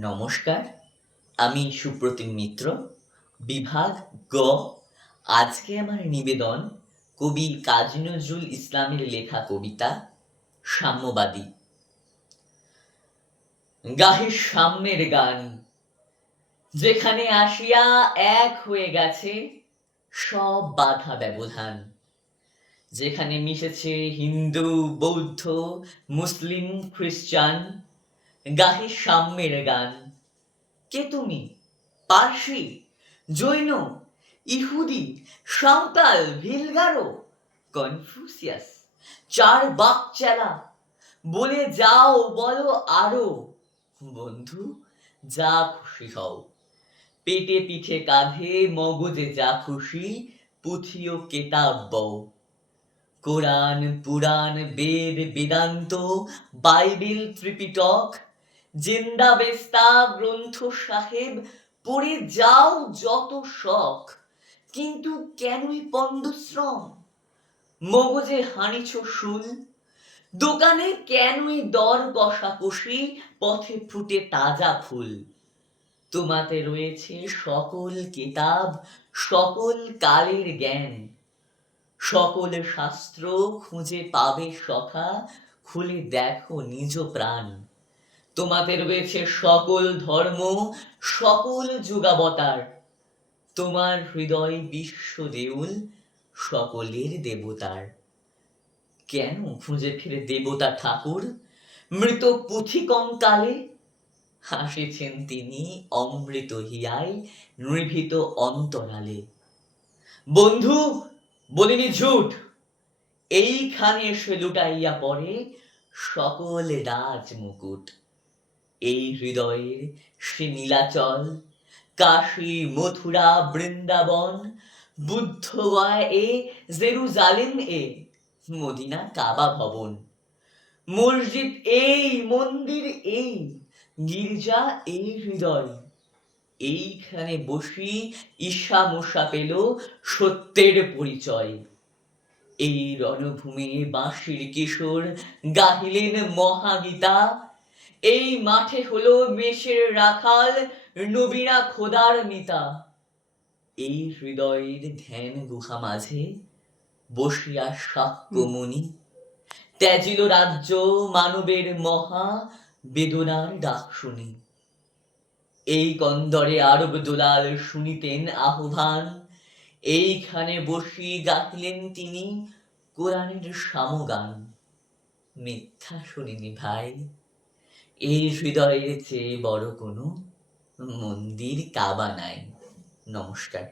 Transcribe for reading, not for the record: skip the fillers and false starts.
নমস্কার, আমি সুপ্রতিম মিত্র, বিভাগ গ। আজকে আমার নিবেদন কবি কাজী নজরুল ইসলামের লেখা কবিতা সাম্যবাদী। গাহে সাম্যের গান, যেখানে আসিয়া এক হয়ে গেছে সব বাধা ব্যবধান, যেখানে মিশেছে হিন্দু, বৌদ্ধ, মুসলিম, খ্রিস্টান। গাহে সাম্যের গান। কে তুমি? পার্সি, জৈন, ইহুদি, সাঁওতাল, ভিলগারো, কনফুসিয়াস, চার বাকচেলা, বলে যাও, বলো আরো। বন্ধু, যা খুশি হও, পেটে পিঠে কাঁধে মগজে যা খুশি, পুঁথি ও কেতাব বও। কোরআন, পুরাণ, বেদ, বেদান্ত, বাইবেল, ত্রিপিটক, জিন্দা বেস্তা গ্রন্থ সাহেব, পড়ে যাও যত শখ। কিন্তু কেনই পণ্ডশ্রম? মগজে হানিছ শুল, দোকানে কেনই দর কষাকষি, পথে ফুটে তাজা ফুল। তোমাতে রয়েছে সকল কিতাব, সকল কালের জ্ঞান, সকল শাস্ত্র খুঁজে পাবে সখা, খুলে দেখো নিজ প্রাণ। তোমাতে রয়েছে সকল ধর্ম, সকল যুগাবতার, তোমার হৃদয় বিশ্ব দেউল, সকলের দেবতার। কেন খুঁজে ফিরে দেবতা ঠাকুর মৃত পুঁথি কঙ্কালে? হাসিছেন তিনি অমৃত হিয়ায়, নিভৃত অন্তরালে। বন্ধু, বলিনি ঝুট, এইখানে এসে লুটাইয়া পড়ে সকল রাজ মুকুট। এই হৃদয়ের সে নীলাচল, কাশী, মথুরা, বৃন্দাবন, বুদ্ধগয়া এ, জেরুজালেম এ, মদিনা কাবা ভবন। মসজিদ এই, মন্দির এই, গির্জা এই হৃদয়। এইখানে বসি ঈশা মশা পেল সত্যের পরিচয়। এই রণভূমে বাঁশির কিশোর গাহিলেন মহাগীতা। এই মাঠে হলো মেষের রাখাল, নবীরা খোদার মিতা। এই হৃদয়ের ধ্যান গুহা মাঝে বসিয়া শাক্যমুনি ত্যাজিল রাজ্য মানবের মহা, বেদনার ডাক শুনি। এই কন্দরে আরব দুলাল শুনিতেন আহ্বান, এইখানে বসি গাহিলেন তিনি কোরআনের সামগান। মিথ্যা শুনিনি ভাই, এই হৃদয়ের চেয়ে বড় কোনো মন্দির কাবা নাই। নমস্কার।